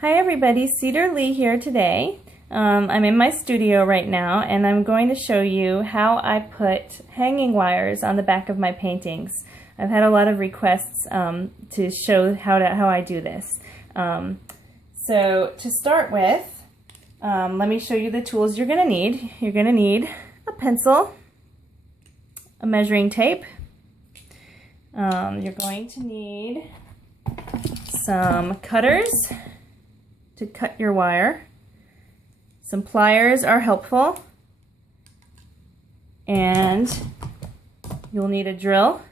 Hi everybody, Cedar Lee here today. I'm in my studio right now and I'm going to show you how I put hanging wires on the back of my paintings. I've had a lot of requests to show how I do this. So to start with, let me show you the tools you're going to need. You're going to need a pencil, a measuring tape. You're going to need some cutters to cut your wire. Some pliers are helpful, and you'll need a drill,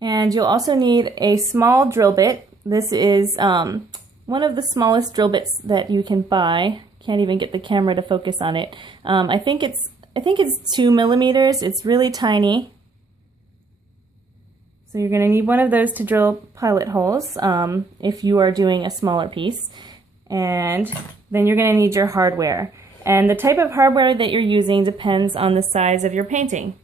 and you'll also need a small drill bit. This is one of the smallest drill bits that you can buy. Can't even get the camera to focus on it. I think it's 2 millimeters. It's really tiny. So you're going to need one of those to drill pilot holes if you are doing a smaller piece. And then you're going to need your hardware. And the type of hardware that you're using depends on the size of your painting.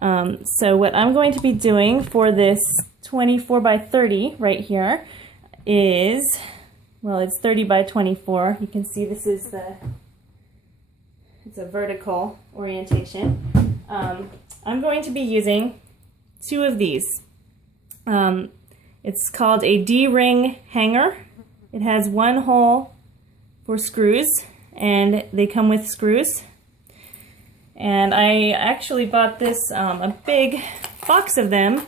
So what I'm going to be doing for this 24 by 30 right here is, well, it's 30 by 24. You can see this is it's a vertical orientation. I'm going to be using 2 of these. It's called a D-ring hanger. It has 1 hole for screws, and they come with screws. And I actually bought this a big box of them.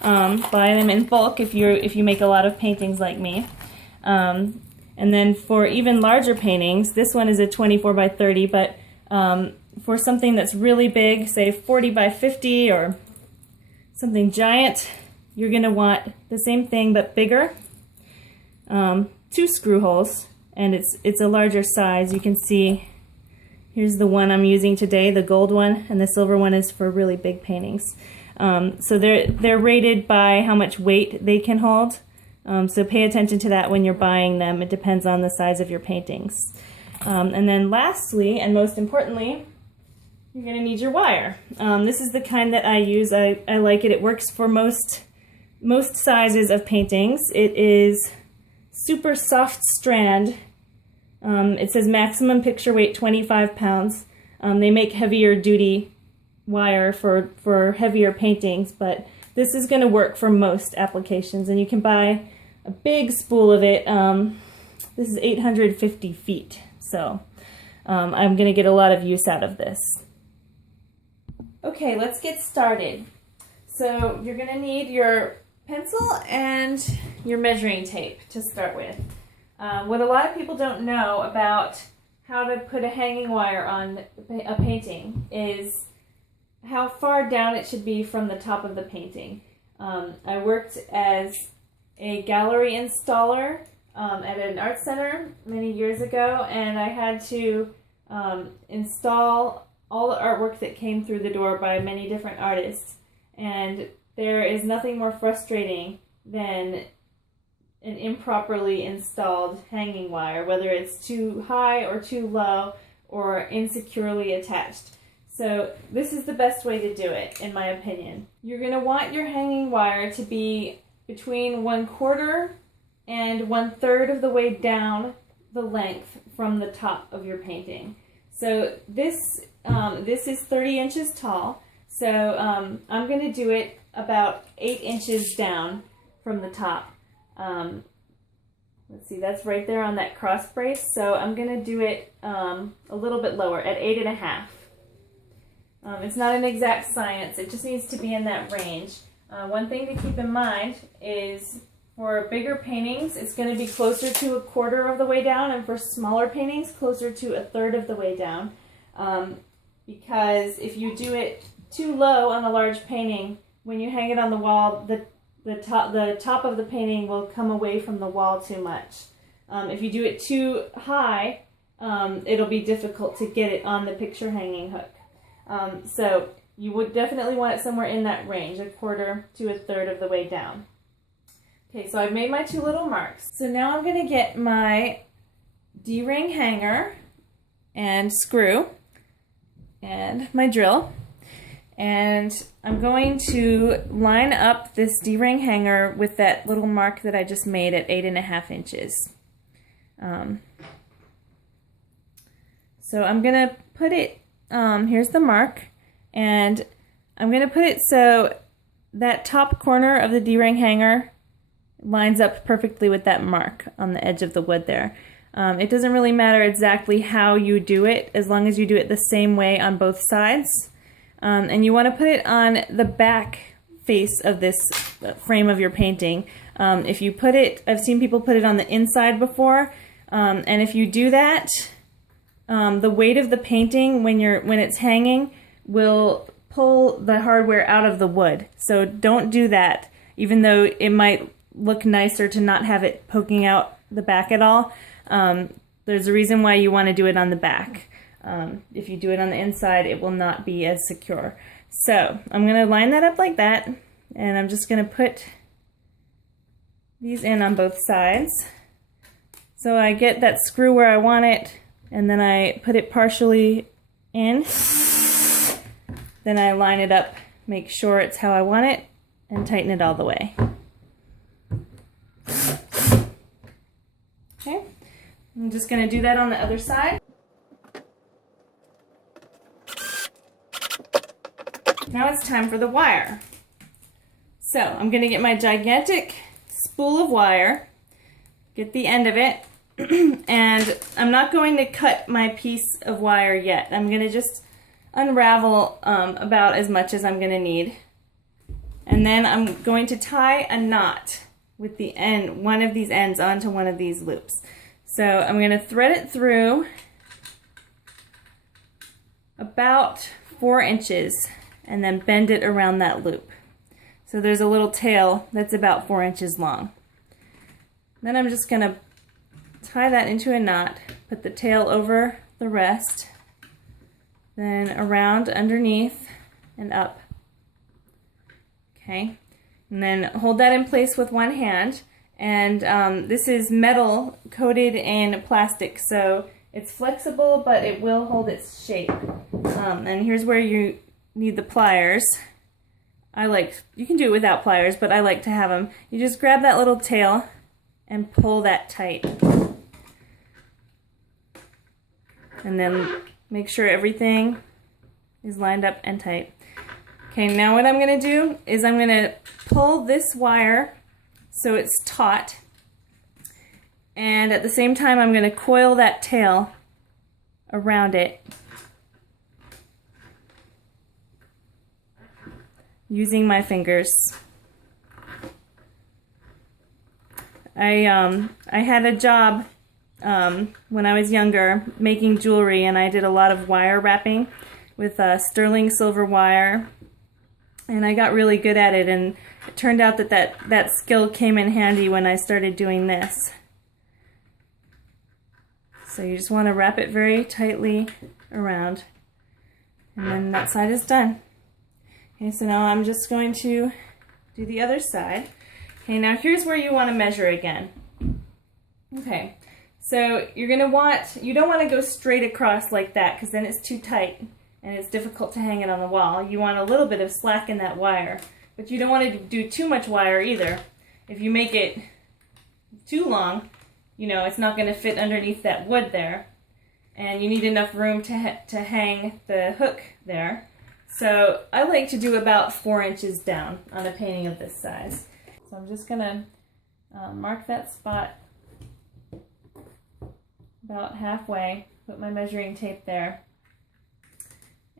Buy them in bulk if you make a lot of paintings like me. And then for even larger paintings, this one is a 24 by 30, but for something that's really big, say 40 by 50 or something giant, you're going to want the same thing but bigger. 2 screw holes, and it's a larger size. You can see here's the one I'm using today, the gold one, and the silver one is for really big paintings. So they're rated by how much weight they can hold. So pay attention to that when you're buying them. It depends on the size of your paintings. And then lastly, and most importantly, you're going to need your wire. This is the kind that I use. I like it. It works for most sizes of paintings. It is super soft strand. It says maximum picture weight 25 pounds. They make heavier duty wire for heavier paintings, but this is going to work for most applications, and you can buy a big spool of it. This is 850 feet, so I'm going to get a lot of use out of this. Okay, let's get started. So you're going to need your pencil and your measuring tape to start with. What a lot of people don't know about how to put a hanging wire on a painting is how far down it should be from the top of the painting. I worked as a gallery installer at an art center many years ago, and I had to install all the artwork that came through the door by many different artists. And there is nothing more frustrating than an improperly installed hanging wire, whether it's too high or too low or insecurely attached. So this is the best way to do it, in my opinion. You're going to want your hanging wire to be between 1/4 and 1/3 of the way down the length from the top of your painting. So this is 30 inches tall. So I'm going to do it about 8 inches down from the top. Let's see, that's right there on that cross brace. So I'm going to do it a little bit lower at 8.5. It's not an exact science. It just needs to be in that range. One thing to keep in mind is for bigger paintings, it's going to be closer to 1/4 of the way down, and for smaller paintings, closer to 1/3 of the way down. Because if you do it too low on a large painting, when you hang it on the wall, the top of the painting will come away from the wall too much. If you do it too high, it'll be difficult to get it on the picture hanging hook. So you would definitely want it somewhere in that range, 1/4 to 1/3 of the way down. Okay, so I've made my 2 little marks. So now I'm going to get my D-ring hanger and screw and my drill. And I'm going to line up this D-ring hanger with that little mark that I just made at 8.5 inches. So I'm going to put it, here's the mark, and I'm going to put it so that top corner of the D-ring hanger lines up perfectly with that mark on the edge of the wood there. It doesn't really matter exactly how you do it, as long as you do it the same way on both sides. And you want to put it on the back face of this frame of your painting. If you put it, I've seen people put it on the inside before, and if you do that, the weight of the painting when it's hanging will pull the hardware out of the wood. So don't do that, even though it might look nicer to not have it poking out the back at all. There's a reason why you want to do it on the back. If you do it on the inside, it will not be as secure. So I'm going to line that up like that, and I'm just going to put these in on both sides. So I get that screw where I want it, and then I put it partially in. Then I line it up, make sure it's how I want it, and tighten it all the way. Okay, I'm just going to do that on the other side. Now it's time for the wire. So I'm going to get my gigantic spool of wire, get the end of it, and I'm not going to cut my piece of wire yet. I'm going to just unravel about as much as I'm going to need. And then I'm going to tie a knot with the end, one of these ends onto one of these loops. So I'm going to thread it through about 4 inches and then bend it around that loop. So there's a little tail that's about 4 inches long. Then I'm just going to tie that into a knot, put the tail over the rest, then around underneath and up. Okay, and then hold that in place with one hand. And this is metal coated in plastic, so it's flexible, but it will hold its shape. And here's where you need the pliers. You can do it without pliers, but I like to have them. You just grab that little tail and pull that tight. And then make sure everything is lined up and tight. Okay, now what I'm going to do is I'm going to pull this wire so it's taut, and at the same time I'm going to coil that tail around it using my fingers. I had a job when I was younger making jewelry, and I did a lot of wire wrapping with sterling silver wire, and I got really good at it, and it turned out that skill came in handy when I started doing this. So you just want to wrap it very tightly around, and then that side is done. Okay, so now I'm just going to do the other side. Okay, now here's where you want to measure again. Okay, so you don't want to go straight across like that, because then it's too tight and it's difficult to hang it on the wall. You want a little bit of slack in that wire, but you don't want to do too much wire either. If you make it too long, it's not going to fit underneath that wood there, and you need enough room to hang the hook there. So I like to do about 4 inches down on a painting of this size. So I'm just going to mark that spot about halfway, put my measuring tape there,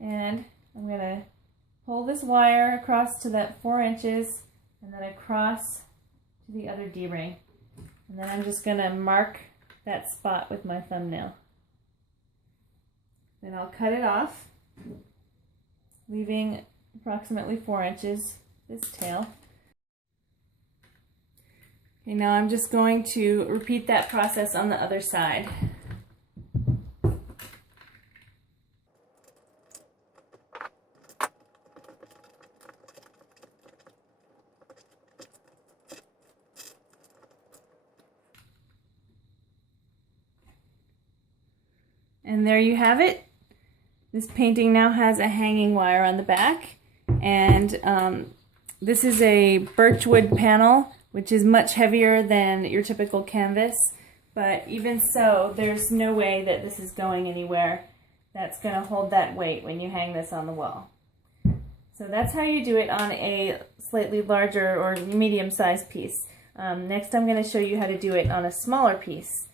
and I'm going to pull this wire across to that 4 inches and then across to the other D-ring. And then I'm just going to mark that spot with my thumbnail. Then I'll cut it off, leaving approximately 4 inches this tail. Okay, now I'm just going to repeat that process on the other side. And there you have it. This painting now has a hanging wire on the back, And this is a birchwood panel, which is much heavier than your typical canvas, but even so, there's no way that this is going anywhere that's going to hold that weight when you hang this on the wall. So that's how you do it on a slightly larger or medium-sized piece. Next I'm going to show you how to do it on a smaller piece.